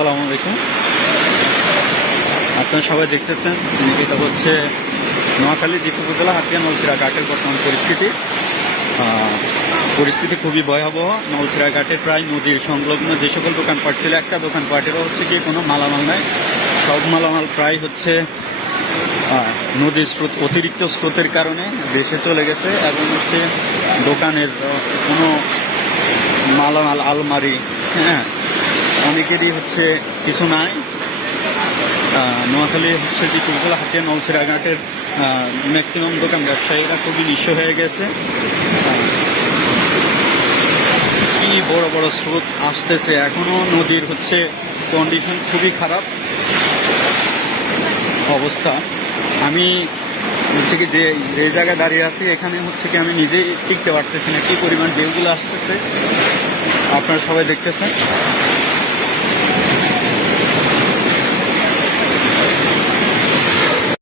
আসসালামু আলাইকুম। আপনারা সবাই দেখতেছেন এটা হচ্ছে নোয়াখালী দ্বীপ উপজেলা হাতিয়া নলছিরা ঘাটের বর্তমান পরিস্থিতি খুবই ভয়াবহ। নলছিরা ঘাটে প্রায় নদীর সংলগ্ন যে সকল দোকানপাট ছিল, একটা দোকানপাটেরও হচ্ছে কি কোনো মালামাল নাই। সব মালামাল প্রায় হচ্ছে নদীর স্রোত, অতিরিক্ত স্রোতের কারণে দেশে চলে গেছে এবং হচ্ছে দোকানের কোনো মালামাল, আলমারি, হ্যাঁ, অনেকেরই হচ্ছে কিছু নাই। নোয়াখালী হচ্ছে যে উপজেলা হাতিয়া নলছিরা ঘাটের ম্যাক্সিমাম দোকান ব্যবসায়ীরা খুবই নিঃস্ব হয়ে গেছে। কি বড় বড় স্রোত আসতেছে, এখনো নদীর হচ্ছে কন্ডিশন খুবই খারাপ অবস্থা। আমি হচ্ছে কি যে জায়গায় দাঁড়িয়ে আছি এখানে হচ্ছে কি আমি নিজেই টিকতে পারতেছি না, কি পরিমাণ ঢেউগুলো আসতেছে আপনারা সবাই দেখতেছেন।